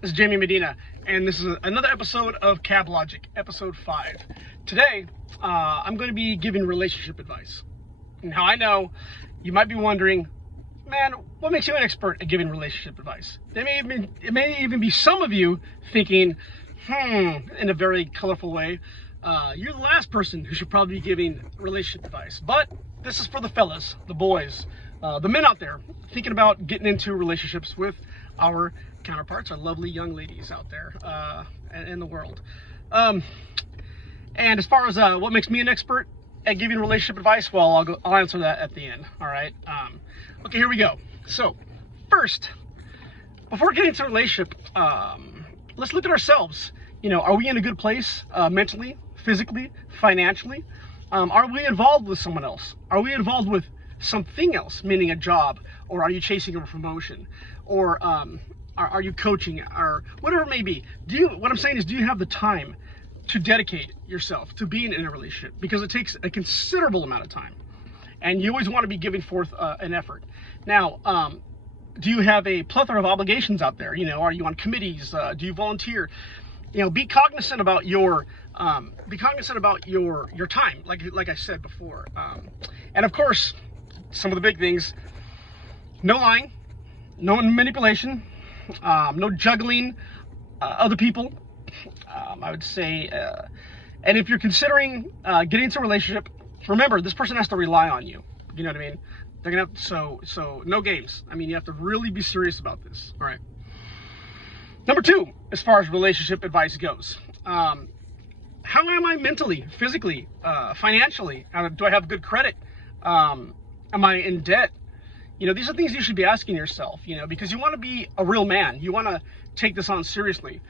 This is Jamie Medina, and this is another episode of Cab Logic, episode 5. Today, I'm going to be giving relationship advice. Now, I know you might be wondering, man, what makes you an expert at giving relationship advice? It may even be some of you thinking, in a very colorful way, you're the last person who should probably be giving relationship advice. But this is for the fellas, the boys, the men out there thinking about getting into relationships with our counterparts, our lovely young ladies out there in the world. And as far as what makes me an expert at giving relationship advice, well, I'll answer that at the end. All right. Okay, here we go. So first, before getting into a relationship, let's look at ourselves. You know, are we in a good place mentally, physically, financially? Are we involved with someone else? Are we involved with something else, meaning a job, or are you chasing a promotion, or are you coaching, or whatever it may be? What I'm saying is, do you have the time to dedicate yourself to being in a relationship? Because it takes a considerable amount of time, and you always want to be giving forth an effort. Now, do you have a plethora of obligations out there? You know, are you on committees? Do you volunteer? You know, be cognizant about your time, like I said before. And of course, some of the big things: no lying, no manipulation, no juggling other people. I would say, and if you're considering getting into a relationship, remember, this person has to rely on you. You know what I mean? They're gonna have so no games. I mean, you have to really be serious about this. All right. Number 2, as far as relationship advice goes, how am I mentally, physically, financially? Do I have good credit? Am I in debt? You know, these are things you should be asking yourself, you know, because you want to be a real man. You want to take this on seriously.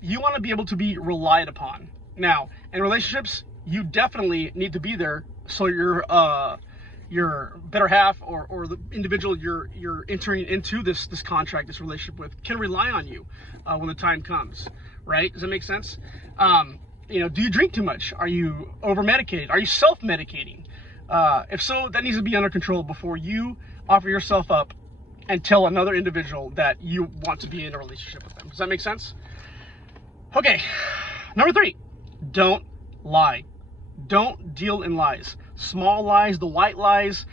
You want to be able to be relied upon. Now, in relationships, you definitely need to be there so your better half or the individual you're entering into this contract, this relationship with, can rely on you when the time comes, right? Does that make sense? You know, do you drink too much? Are you over-medicated? Are you self-medicating? If so, that needs to be under control before you offer yourself up and tell another individual that you want to be in a relationship with them. Does that make sense? Okay, number 3, don't lie. Don't deal in lies. Small lies, the white lies,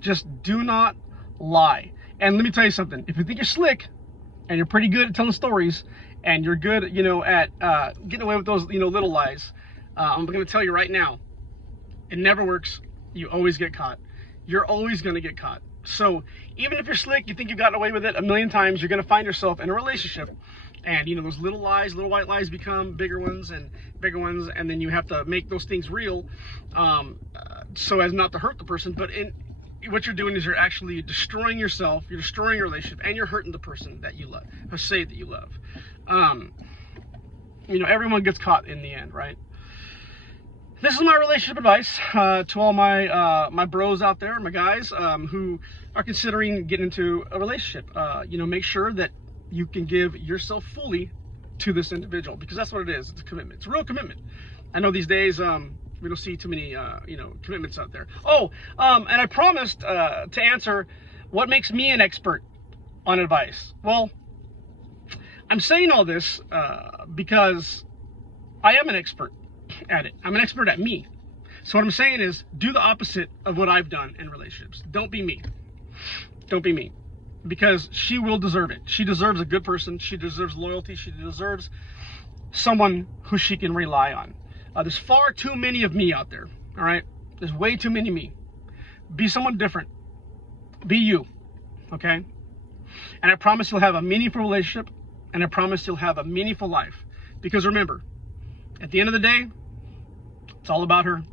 just do not lie. And let me tell you something. If you think you're slick and you're pretty good at telling stories and you're good, you know, at getting away with those, you know, little lies, I'm going to tell you right now, it never works. You always get caught. You're always going to get caught. So even if you're slick, you think you've gotten away with it a million times, you're going to find yourself in a relationship. And, you know, those little lies, little white lies become bigger ones, and then you have to make those things real so as not to hurt the person. But what you're doing is you're actually destroying yourself, you're destroying your relationship, and you're hurting the person that you love, or say that you love. You know, everyone gets caught in the end, right? This is my relationship advice to all my bros out there, my guys who are considering getting into a relationship. You know, make sure that you can give yourself fully to this individual, because that's what it is. It's a commitment. It's a real commitment. I know these days we don't see too many you know, commitments out there. Oh, and I promised to answer what makes me an expert on advice. Well, I'm saying all this because I am an expert at it. I'm an expert at me. So what I'm saying is, do the opposite of what I've done in relationships. Don't be me. Don't be me. Because she will deserve it. She deserves a good person. She deserves loyalty. She deserves someone who she can rely on. There's far too many of me out there. All right? There's way too many of me. Be someone different. Be you. Okay? And I promise you'll have a meaningful relationship. And I promise you'll have a meaningful life. Because remember, at the end of the day, it's all about her.